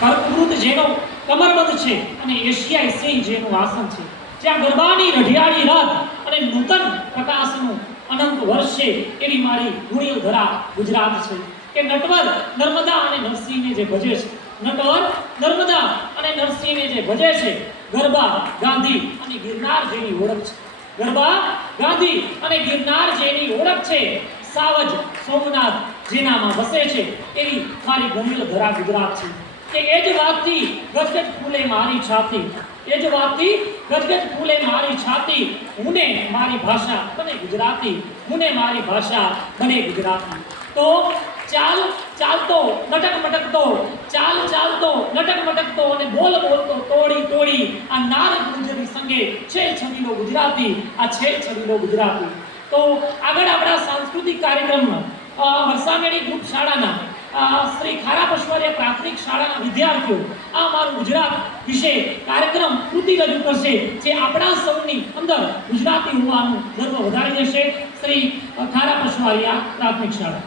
કર્કવૃત જેનો કમરબંધ છે અને એશિયાઈ સિંહ જેનું આસન છે, જ્યાં ગરબાની રઢિયાળી રાત અને નૂતન પ્રકાશનું અનંત વર્ષ છે, એવી મારી ગુણિલ ધરા ગુજરાત છે. કે નટવર નર્મદા અને નરસિંહને જે ભજે છે, નટવર નર્મદા અને નરસિંહને જે ભજે છે, ગરબા ગાંધી અને ગિરનાર જેની ઓળખ છે. ગરબા ગાંધી અને ગિરનાર જેની ઓળખ છે, સાવજ સોમનાથ જેનામાં વસે છે, એવી મારી ગુણિલ ધરા ગુજરાત છે. કે એ જ વાતથી ગજગજ ફૂલે મારી છાતી, એ જ વાતથી ગજગજ ફૂલે મારી છાતી, હુને મારી ભાષા બને ગુજરાતી, હુને મારી ભાષા બને ગુજરાતી. તો ચાલ ચાલતો નટક મટકતો, ચાલ ચાલતો નટક મટકતો અને બોલ બોલતો તોડી તોડી આ નાર ગુંજરી સંગે છે છબીલો ગુજરાતી, આ છે છબીલો ગુજરાતી. તો આગળ આપણા સાંસ્કૃતિક કાર્યક્રમમાં વરસામેડી ગ્રુપ શાળાના શ્રી ખારા પશવાડિયા પ્રાથમિક શાળાના વિદ્યાર્થીઓ આ મારું ગુજરાત વિશે કાર્યક્રમ કૃતિ રજૂ કરશે, જે આપણા સૌની અંદર ગુજરાતી હોવાનું ગર્વ વધારી દેશે. શ્રી ખારા પશવાડિયા પ્રાથમિક શાળા.